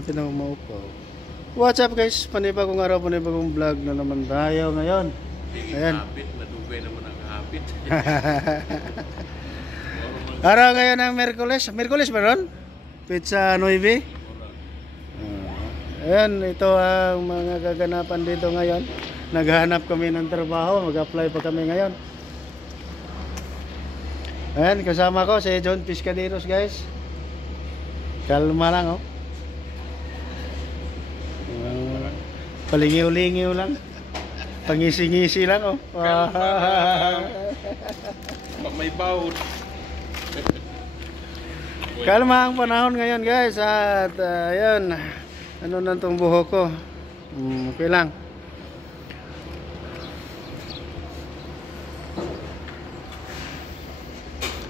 Kapit na maupo. What's up guys? Panibagong araw, panibagong vlog na naman tayo ngayon. Ayan. Madugay naman ang habit. Araw ngayon ng Merkules. Merkules ba ron? Pizza 9. Ayan, ito ang mga kaganapan dito ngayon. Naghahanap kami ng trabaho. Mag-apply pa kami ngayon. Ayan, kasama ko si John Piscaderos guys. Kalma lang oh. Palingiw-lingiw lang. Pangisi-ngisi lang oh. May bawod. Kalma ang panahon ngayon guys. At ayan, ano na itong buhok ko. Okay lang.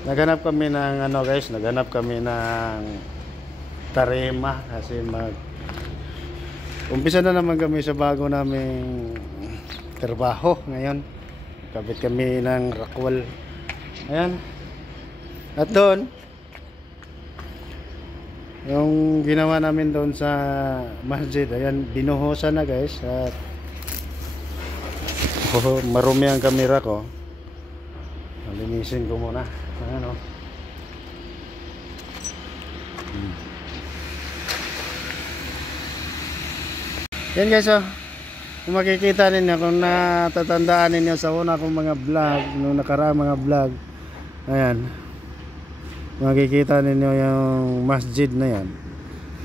Naghanap kami ng ano guys, naghanap kami ng tarima kasi umpisa na naman kami sa bago naming trabaho ngayon. Kabit kami ng rakwal. Ayan. At doon yung ginawa namin doon sa masjid, ayan, binuhusan na guys. At marumi ang kamera ko. Linisin ko muna. Ayan o. Yan guys oh. Kung makikita ninyo, kung natatandaan ninyo sa una kong mga vlog, nung nakaraang mga vlog, ayan, makikita ninyo yung masjid na yan.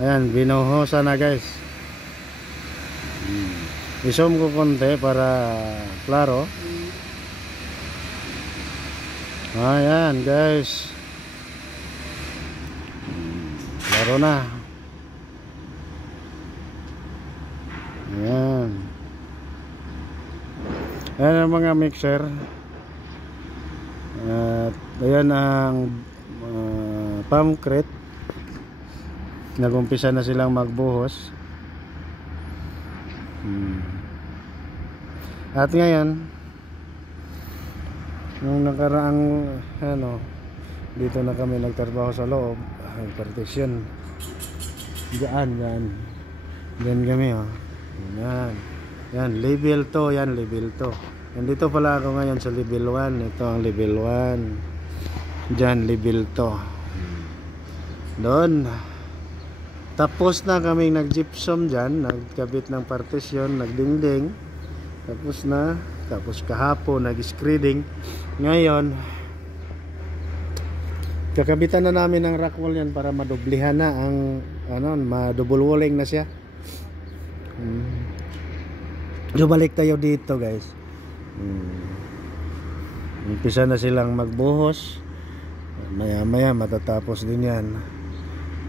Ayan, binuhusan na guys. I-zoom ko konti para klaro. Ayan guys, klaro na. Ayan. Ayan ang mga mixer. At ayan ang pamcrete. Nagumpisa na silang magbuhos. At ngayon, nung nakaraang ano, dito na kami nagtrabaho sa loob. Ay, partition. Diyan kami oh. Yan. Yan, level 2, yan level 2. Nandito pala ako ngayon sa level 1. Ito ang level 1. Diyan level 2. Doon. Tapos na kaming nag-gypsum diyan, nagkabit ng partition, nagdingding. Tapos na, tapos kahapon nag-screeding. Ngayon kakabitan na namin ng rock wall yan para madoblihan na ang ano, ma-double walling na siya. So balik tayo dito guys. Umpisa na silang magbuhos. Maya maya matatapos din yan.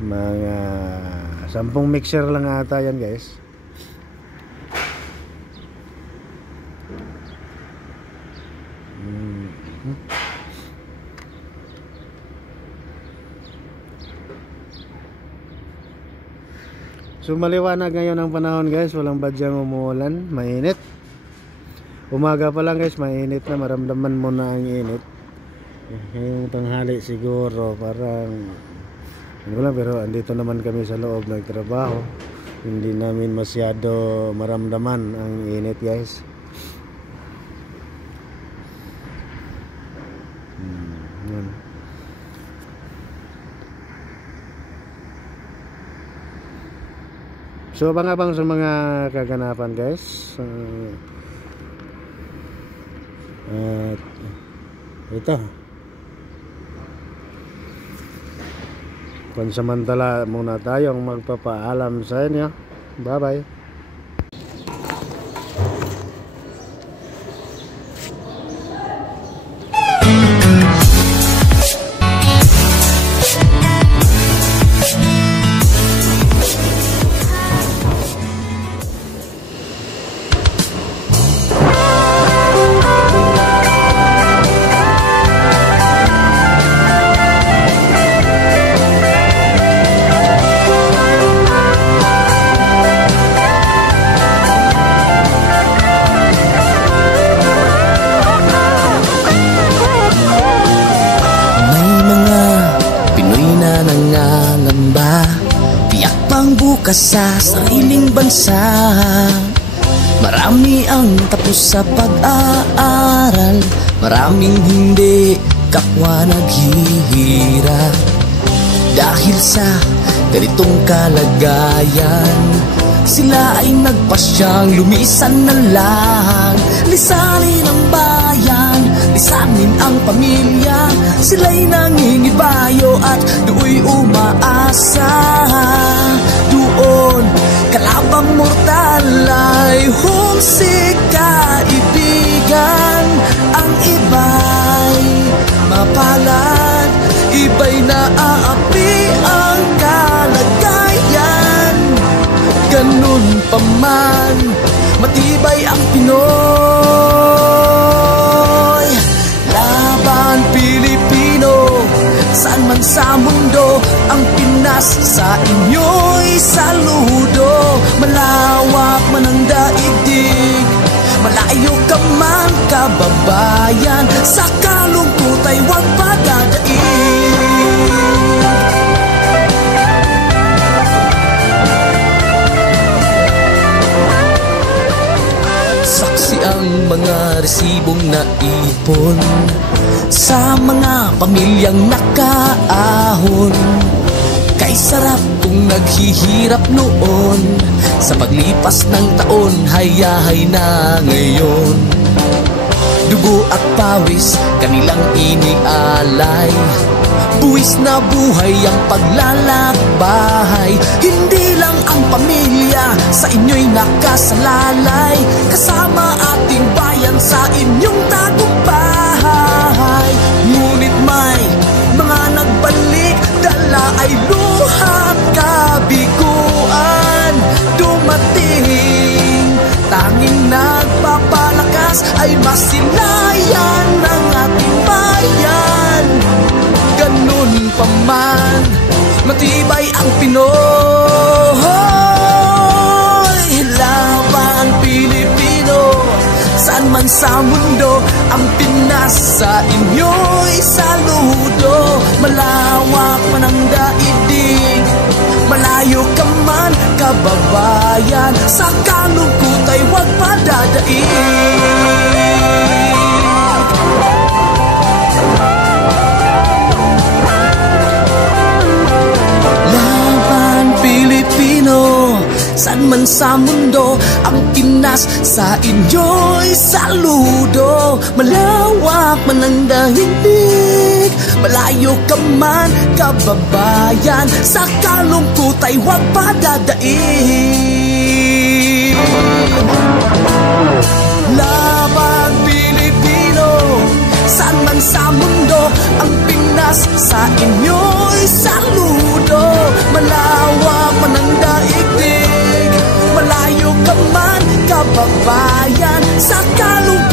Mga 10 mixer lang ata yan guys. So maliwanag ngayon ang panahon guys, walang badyang umuulan, mainit. Umaga pa lang guys, mainit na, maramdaman mo na ang init. Yung tanghali siguro parang ano lang, pero andito naman kami sa loob nagtrabaho. Hindi namin masyado maramdaman ang init guys. Yan. So abang-abang sa mga kaganapan guys. At ito, pansamantala muna tayong magpapaalam sa inyo. Bye bye. ka sa sariling bansa. Marami ang tapos sa pag-aaral, maraming hindi kapwa naghihirap. Dahil sa ganitong kalagayan, sila ay nagpasyang lumisan na lang. Lisanin ang bayan, lisanin ang pamilya. Sila'y nangingibayo at do'y umaasa. Doon kalabang mortal ay humsik kaibigan. Ang iba'y mapalad, iba'y naaapi ang kalagayan. Ganun pa man, matibay ang Pinoy. Laban Pilipino, saan man sa mundo, ang Pinas sa inyo'y saludo. Malawak man ang daigdig, malayo ka man kababayan, sa kalungkot ay huwag padadaig. Saksi ang mga resibong naipon sa mga pamilyang nakaahon. Kay sarap kung naghihirap noon, sa paglipas ng taon hayahay na ngayon. Dugo at pawis kanilang inialay, buwis na buhay ang paglalakbay. Hindi lang ang pamilya sa inyo'y nakasalalay, kasama ating bayan sa inyong tagumpay. Ngunit may mga nagbalik, dala ay luhat kabiguan. Dumating, tanging nagpapalakas ay masilayan ng ating bayan. Ganun pa man, matibay ang Pinoy. Laban Pilipino, saan man sa mundo, ang Pinas sa inyo'y saludo. Malawak man ang daigdig, malayo ka man kababayan, sa kalungkot ay huwag padadaig. Pilipino, saan man sa mundo, ang Pinas sa inyo'y saludo. Malawak man ang daigdig, malayo ka man kababayan, sa kalungkot ay huwag padadaig. Laban Pilipino, saan man sa mundo, ang Pinas sa inyo'y saludo. Malawak man ang daigdig, malayo ka man kababayan, sa kalungkot